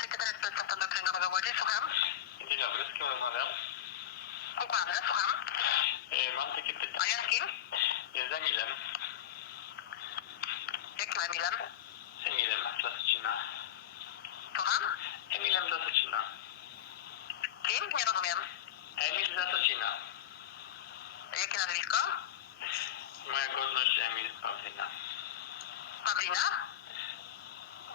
sekretarz prezydenta okręgowego Łodzi, słucham. Dzień dobry, z kim rozmawiam? Układne, słucham. E, Mam takie A pytanie. ja z kim? E, Z Emilem. Jakim Emilem? Z Emilem z Lasocina. Słucham? Emilem z Lasocina. Kim? Nie rozumiem. Emil z Lasocina. Jakie nazwisko? Moja godność Emil Pawlina. Pawlina?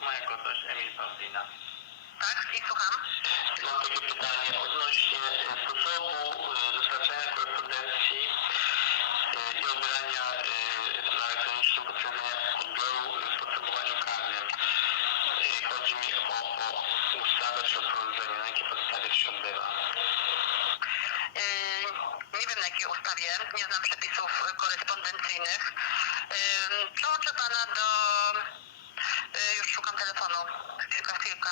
Moja godność Emil Pawlina. Tak, i słucham. Mam takie pytanie odnośnie e, sposobu e, dostarczania korespondencji e, i odbierania na elektronicznym potwierdzenia odbioru w postępowaniu karnym. Chodzi mi o, o ustawę czy rozporządzenie, na jakiej podstawie to się odbywa. Nie wiem na jakiej ustawie, nie znam przepisów korespondencyjnych. Przełączę pana do... Już szukam telefonu. Chwilka, chwilka.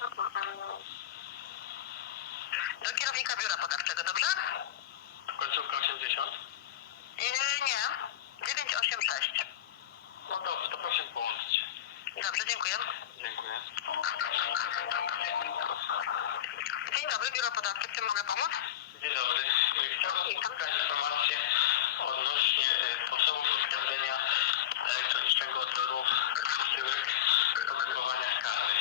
Do kierownika biura podawczego, dobrze? Końcówka 80? Yy, nie. 986. No to, to proszę połączyć. Dobrze, dziękuję. Dziękuję. Dzień dobry, biuro podawcze, w czym mogę pomóc? Dzień dobry. Chciałbym uzyskać informację odnośnie e, sposobu potwierdzenia elektronicznego odbioru przesyłek w postępowaniach karnych.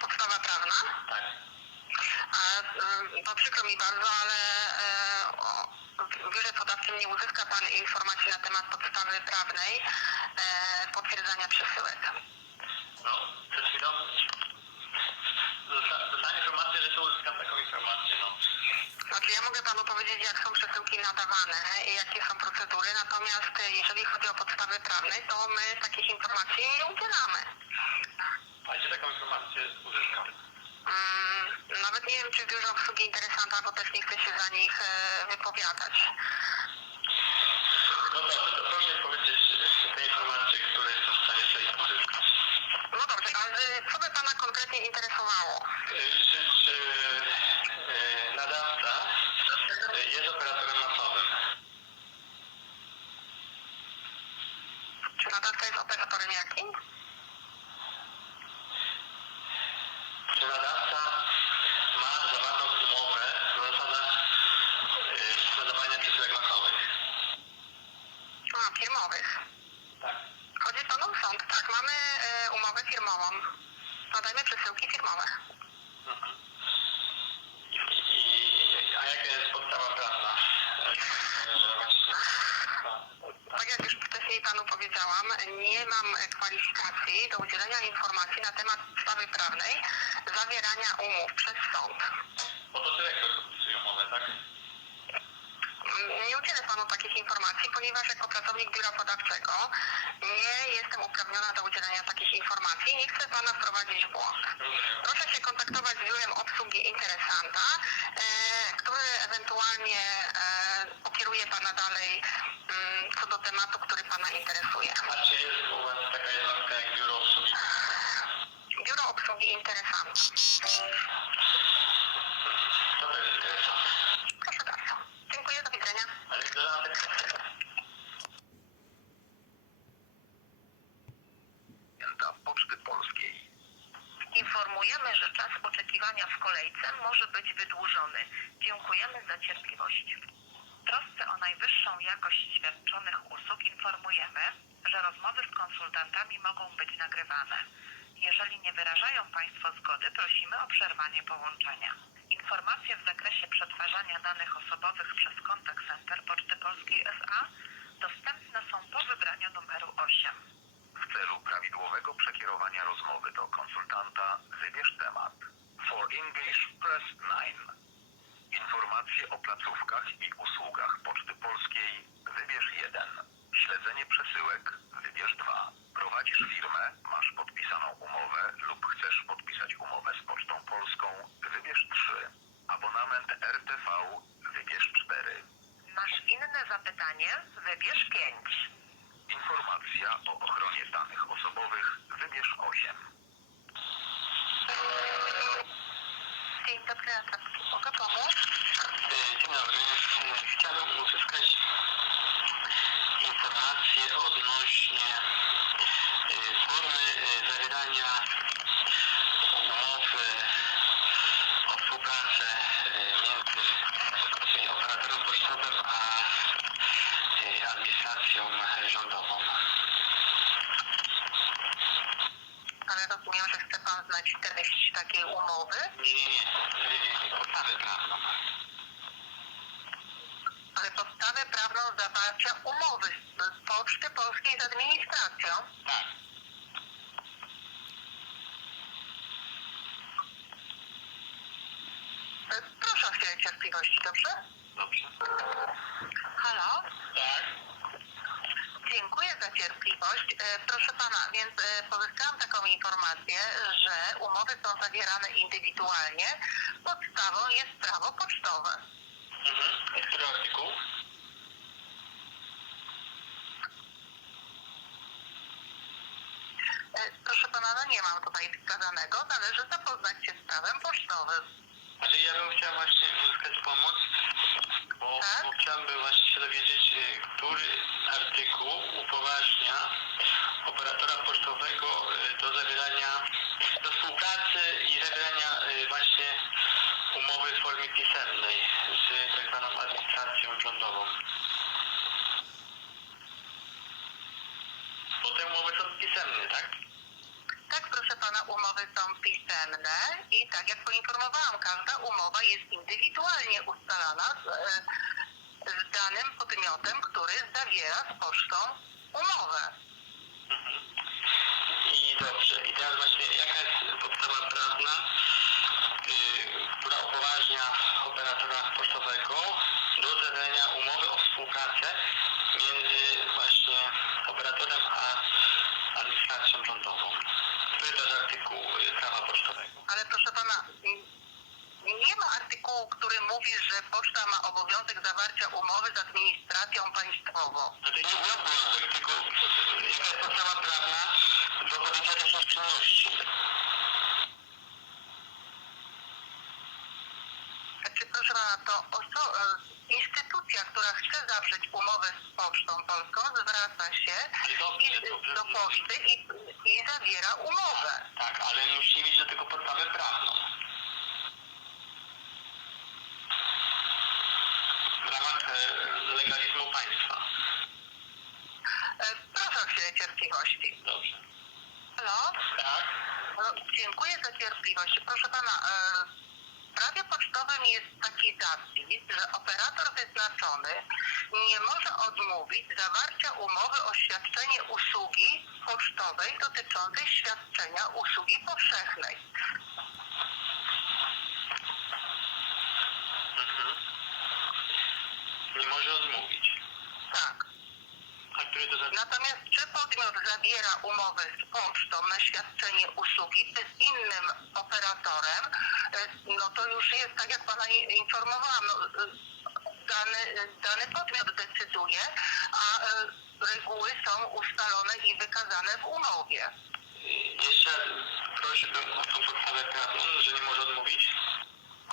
Podstawa prawna? Tak. A, to przykro mi bardzo, ale e, biurze podawczym nie uzyska Pan informacji na temat podstawy prawnej e, potwierdzania przesyłek. No, przed chwilą dosta- dostałem informację, że tu uzyskam taką informację, no. Znaczy ja mogę Panu powiedzieć, jak są przesyłki nadawane i jakie są procedury, natomiast e, jeżeli chodzi o podstawy prawne, to my takich informacji nie udzielamy. A gdzie taką informację uzyskam? Mm, nawet nie wiem, czy biurze obsługi interesanta, bo też nie chcę się za nich e, wypowiadać. No dobrze, to proszę mi powiedzieć e, te informacje, które jestem w stanie sobie uzyskać. No dobrze, ale co by Pana konkretnie interesowało? Czy, czy e, nadawca e, jest operatorem masowym? Czy nadawca jest operatorem jakim? Czy nadawca ma zawartą umowę na zasadach e, nadawania przesyłek masowych? A, firmowych. Tak. Chodzi o sąd. Tak, mamy e, umowę firmową. Nadajmy przesyłki firmowe. Mhm. I, i, a jaka jest podstawa prawna? Właśnie, no, Tak jak już wcześniej Panu powiedziałam, nie mam e, kwalifikacji do udzielenia informacji na temat podstawy prawnej zawierania umów przez sąd. Bo to dyrektor podpisuje umowę, tak? Nie udzielę Panu takich informacji, ponieważ jako pracownik biura podawczego nie jestem uprawniona do udzielenia takich informacji. Nie chcę Pana wprowadzić w błąd. Proszę się kontaktować z biurem obsługi interesanta, e, który ewentualnie e, pokieruje Pana dalej mm, co do tematu, który Pana interesuje. A czy jest u Was taka jednostka jak biuro obsługi? Biuro obsługi interesanta. To to jest interesant. Proszę bardzo. Dziękuję, do widzenia. Ale dodatek klienta Poczty Polskiej. Informujemy, że czas oczekiwania kolejce może być wydłużony. Dziękujemy za cierpliwość. W trosce o najwyższą jakość świadczonych usług informujemy, że rozmowy z konsultantami mogą być nagrywane. Jeżeli nie wyrażają Państwo zgody, prosimy o przerwanie połączenia. Informacje w zakresie przetwarzania danych osobowych przez Contact Center Poczty Polskiej SA dostępne są po wybraniu numeru 8. W celu prawidłowego przekierowania rozmowy do konsultanta wybierz temat. For English press 9. Informacje o placówkach i usługach Poczty Polskiej wybierz 1. Śledzenie przesyłek wybierz 2. Prowadzisz firmę, masz podpisaną umowę lub chcesz podpisać umowę z Pocztą Polską wybierz 3. Abonament RTV wybierz 4. Masz inne zapytanie? Wybierz 5. Informacja o ochronie danych osobowych wybierz 8. Dzień dobry, Atrawski. Mogę pomóc? E, Dzień dobry. E, Chciałbym uzyskać informację informacje odnośnie y, formy y, zawierania umowy o współpracę y, między operatorem pocztowym a y, administracją rządową. Ale rozumiem, że chce pan znać treść takiej umowy, Nie, nie, nie. y, Podstawę prawną. ale podstawę prawną zawarcia umowy z Poczty Polskiej z administracją. Tak. E, Proszę o chwilę cierpliwości, dobrze? Dobrze. Halo? Tak. Dziękuję za cierpliwość. E, Proszę pana, więc e, pozyskałam taką informację, że umowy są zawierane indywidualnie. Podstawą jest prawo pocztowe. Mhm. Który artykuł? E, Proszę pana, no nie mam tutaj wskazanego. Należy zapoznać się z prawem pocztowym. Znaczy ja bym chciał właśnie uzyskać pomoc, bo, Tak? bo chciałbym właśnie się dowiedzieć, y, który artykuł upoważnia operatora pocztowego y, do zawierania, do współpracy i zawierania y, właśnie umowy w formie pisemnej z tak zwaną administracją rządową. Bo te umowy są pisemne, tak? Umowy są pisemne i tak jak poinformowałam, każda umowa jest indywidualnie ustalana z, e, z danym podmiotem, który zawiera z pocztą umowę. I dobrze. I teraz właśnie jaka jest podstawa prawna, y, która upoważnia operatora pocztowego do zawierania umowy o współpracę między właśnie operatorem a administracją rządową? Jest artykuł y, prawa pocztowego? Ale proszę pana, nie ma artykułu, który mówi, że poczta ma obowiązek zawarcia umowy z administracją państwową. No to nie nie obowiązek, tylko jaka jest podstawa prawna do podjęcia takich czynności? Znaczy, proszę pana, to oso- e, instytucja, która chce zawrzeć umowę z Pocztą Polską, zwraca się i, do poczty i, i zawiera umowę. Tak, ale musi mieć do tego podstawę prawną. W ramach e, legalizmu państwa. E, Proszę o chwilę cierpliwości. Dobrze. Halo? Tak? No, dziękuję za cierpliwość. Proszę pana, e, w prawie pocztowym jest taki zapis, że operator wyznaczony nie może odmówić zawarcia umowy o świadczenie usługi pocztowej dotyczącej świadczenia usługi powszechnej. Mhm. Nie może odmówić. Który to. Natomiast czy podmiot zawiera umowę z pocztą na świadczenie usługi z innym operatorem, e, no to już jest, tak jak pana informowałam, no, e, dany, dany podmiot decyduje, a e, reguły są ustalone i wykazane w umowie. Jeszcze prosiłbym o tą podstawę prawną, że nie może odmówić.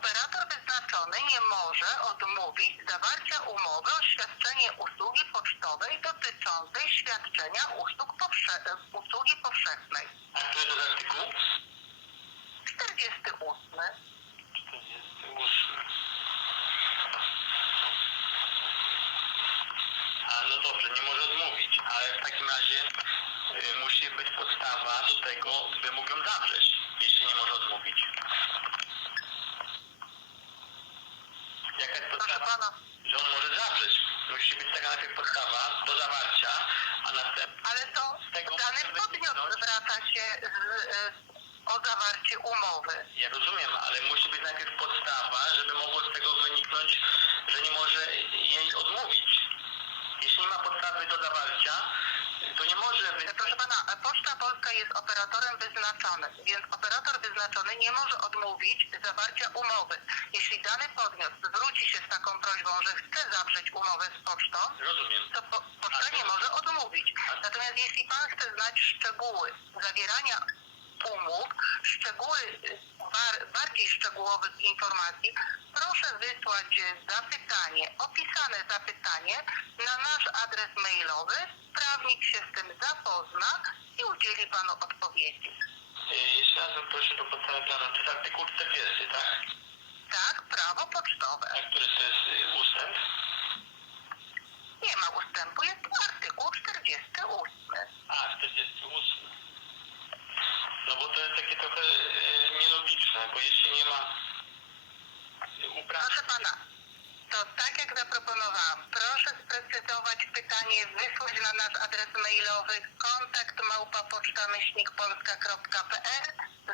Operator wyznaczony nie może odmówić zawarcia umowy o świadczenie usługi pocztowej dotyczącej świadczenia usług powsze- usługi powszechnej. A który to za artykuł? 48. 48. A no dobrze, nie może odmówić, ale w takim razie y, musi być podstawa do tego, by mógł ją zawrzeć, jeśli nie może odmówić. Jaka jest Proszę pana, Że on może zawrzeć. Musi być taka najpierw podstawa do zawarcia, a następnie ale to tego dany podmiot zwraca się z, e, o zawarcie umowy. Ja rozumiem, ale musi być najpierw podstawa, żeby mogło z tego wyniknąć, że nie może jej odmówić. Jeśli nie ma podstawy do zawarcia, to nie może E, wyniknąć... Proszę pana, e, Poczta Polska jest operatorem wyznaczonym, więc operator wyznaczony nie może odmówić zawarcia umowy. Jeśli dany podmiot zwróci się z taką prośbą, że chce zawrzeć umowę z pocztą, Rozumiem. to po, poczta nie może odmówić. Natomiast jeśli pan chce znać szczegóły zawierania umów, szczegóły, bar, szczegółowych informacji, proszę wysłać y, zapytanie, opisane zapytanie na nasz adres mailowy. Prawnik się z tym zapozna i udzieli Panu odpowiedzi. Y, Jeszcze raz prosił do podstawy. To jest artykuł 40, tak? Tak, prawo pocztowe. A który to jest y, ustęp? Nie ma ustępu, jest to artykuł 48. A, 48. No bo to jest takie trochę y, nielogiczne, bo jeśli nie ma y, uprawy... Proszę pana, to tak jak zaproponowałam, proszę sprecyzować pytanie, wysłać na nasz adres mailowy kontakt małpa poczta myślnik polska.pl.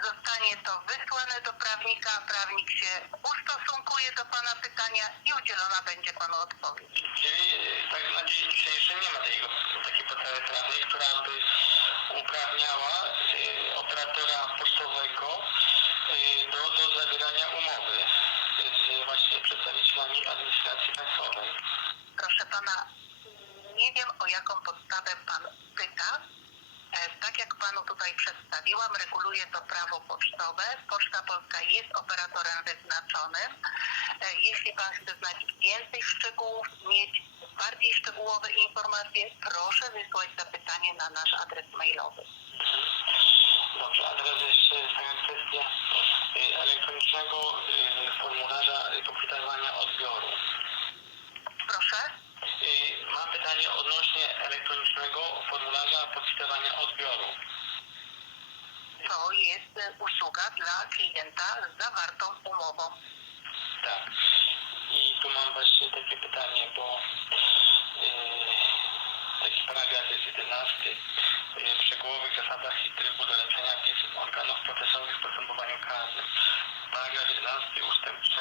Zostanie to wysłane do prawnika, prawnik się ustosunkuje do pana pytania i udzielona będzie panu odpowiedź. Czyli y, tak na dzień dzisiejszy nie ma takiego, takiej podstawy prawnej, która by uprawniała y, operatora pocztowego y, do, do zawierania umowy z właśnie przedstawicielami administracji państwowej. Proszę pana, nie wiem o jaką podstawę pan pyta. E, Tak jak panu tutaj przedstawiłam, reguluje to prawo pocztowe. Poczta Polska jest operatorem wyznaczonym. E, Jeśli pan chce znać więcej szczegółów, mieć bardziej szczegółowe informacje, proszę wysłać zapytanie na nasz adres mailowy. Dobrze, a teraz jeszcze jest taka kwestia y, elektronicznego formularza pokwitowania odbioru. Proszę. Y, Mam pytanie odnośnie elektronicznego formularza pokwitowania odbioru. To jest usługa dla klienta z zawartą umową. Tak. I tu mam właśnie takie pytanie, bo yy, taki paragraf jest 11. Yy, w szczegółowych zasadach i trybu doręczenia pism organów procesowych w postępowaniu karnym. Paragraf 11 ustęp 3.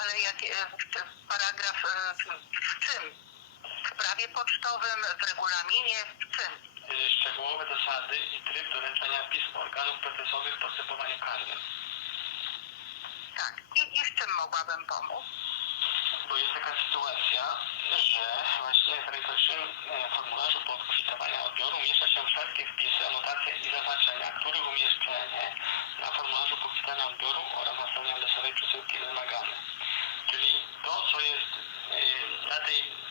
Ale jak e, paragraf e, w czym? W prawie pocztowym, w regulaminie, w czym? Yy, szczegółowe zasady i tryb doręczania pism organów procesowych w postępowaniu karnym. Tak. I, I w czym mogłabym pomóc? Bo jest taka sytuacja, że właśnie w elektronicznym e, formularzu podkwitowania odbioru mieszcza się wszelkie wpisy, anotacje i zaznaczenia, których umieszczenie na formularzu podkwitania odbioru oraz na stronie adresowej przesyłki wymagane. Czyli to, co jest e, na tej,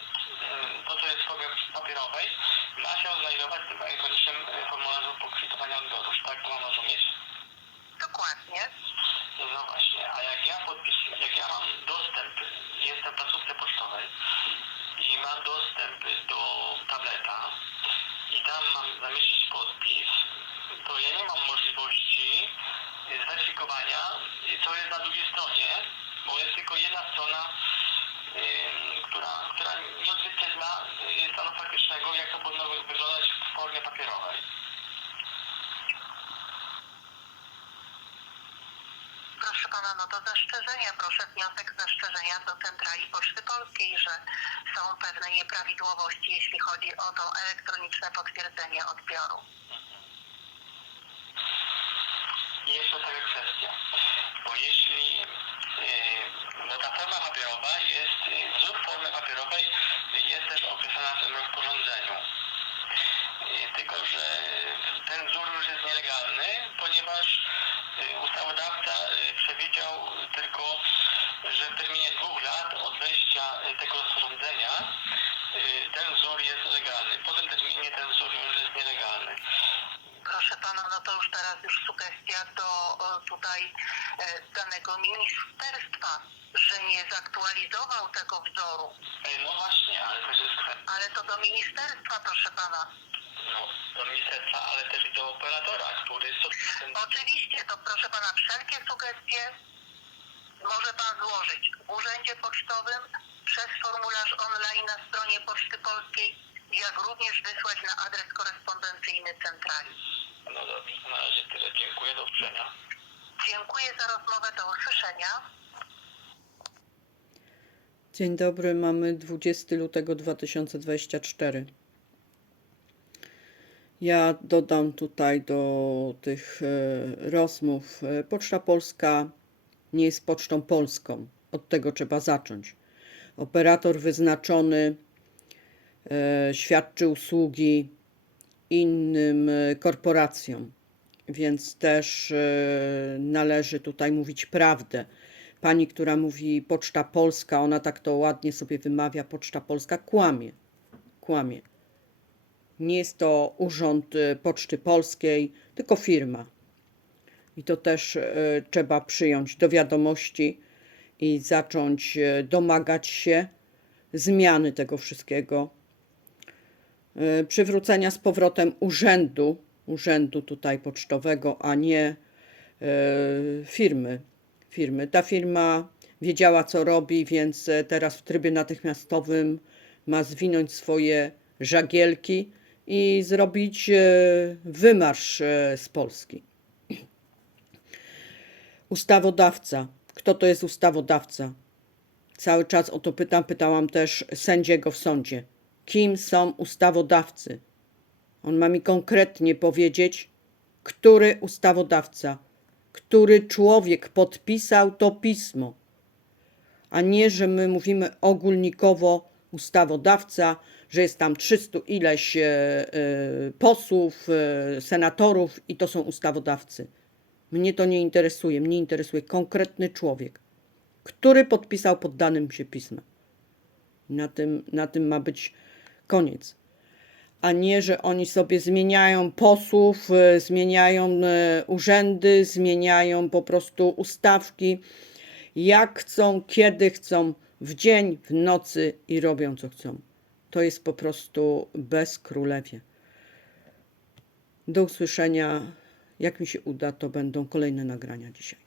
to, co jest w formie papierowej, ma się znajdować w tym elektronicznym e, formularzu podkwitowania odbioru. Czy tak to mam rozumieć? Dokładnie. No właśnie, a jak ja podpis, jak ja mam dostęp, jestem w placówce pocztowej i mam dostęp do tableta i tam mam zamieścić podpis, to ja nie mam możliwości zweryfikowania, co jest na drugiej stronie, bo jest tylko jedna strona, która, która nie odzwierciedla y, stanu faktycznego, jak to powinno wy- wyglądać w formie papierowej. Proszę pana, no do zastrzeżenia, proszę wniosek zastrzeżenia do Centrali Poczty Polskiej, że są pewne nieprawidłowości, jeśli chodzi o to elektroniczne potwierdzenie odbioru. I jeszcze taka kwestia, bo jeśli, bo ta forma papierowa jest, yy, wzór formy papierowej jest też określona w tym rozporządzeniu. Yy, tylko, że ten wzór już jest nielegalny, ponieważ yy, ustawodawca yy, przewidział tylko, że w terminie dwóch lat od wejścia yy, tego rozporządzenia yy, ten wzór jest legalny. Po tym terminie ten wzór już jest nielegalny. Proszę pana, no to już teraz już sugestia do o, tutaj e, danego ministerstwa, że nie zaktualizował tego wzoru. Yy, No właśnie, ale też jest. Ale to do ministerstwa, proszę pana. no, do ministerstwa, ale też i do operatora, który jest Oczywiście, to proszę pana, wszelkie sugestie może pan złożyć w urzędzie pocztowym przez formularz online na stronie Poczty Polskiej, jak również wysłać na adres korespondencyjny centrali. No dobrze, to na razie tyle. Dziękuję, do usłyszenia. Dziękuję za rozmowę, do usłyszenia. Dzień dobry, mamy 20 lutego 2024. Ja dodam tutaj do tych e, rozmów. e, Poczta Polska nie jest pocztą polską. Od tego trzeba zacząć. Operator wyznaczony e, świadczy usługi innym e, korporacjom. więc też e, należy tutaj mówić prawdę. Pani, która mówi Poczta Polska, ona tak to ładnie sobie wymawia, Poczta Polska, kłamie. Kłamie. Nie jest to urząd e, Poczty Polskiej, tylko firma. I to też trzeba przyjąć do wiadomości i zacząć domagać się zmiany tego wszystkiego, przywrócenia z powrotem urzędu, urzędu tutaj pocztowego, a nie e, firmy. firmy. Ta firma wiedziała, co robi, więc e, teraz w trybie natychmiastowym ma zwinąć swoje żagielki i zrobić e, wymarsz e, z Polski. Ustawodawca. Kto to jest ustawodawca? Cały czas o to pytam, pytałam też sędziego w sądzie. Kim są ustawodawcy? On ma mi konkretnie powiedzieć, który ustawodawca, który człowiek podpisał to pismo, a nie, że my mówimy ogólnikowo ustawodawca, że jest tam 300 ileś e, e, posłów, e, senatorów i to są ustawodawcy. Mnie to nie interesuje, mnie interesuje konkretny człowiek, który podpisał pod danym się pismem. Na tym, na tym ma być koniec. A nie, że oni sobie zmieniają posłów, e, zmieniają e, urzędy, zmieniają po prostu ustawki, jak chcą, kiedy chcą, w dzień, w nocy i robią co chcą. To jest po prostu bezkrólewie. Do usłyszenia. Jak mi się uda, to będą kolejne nagrania dzisiaj.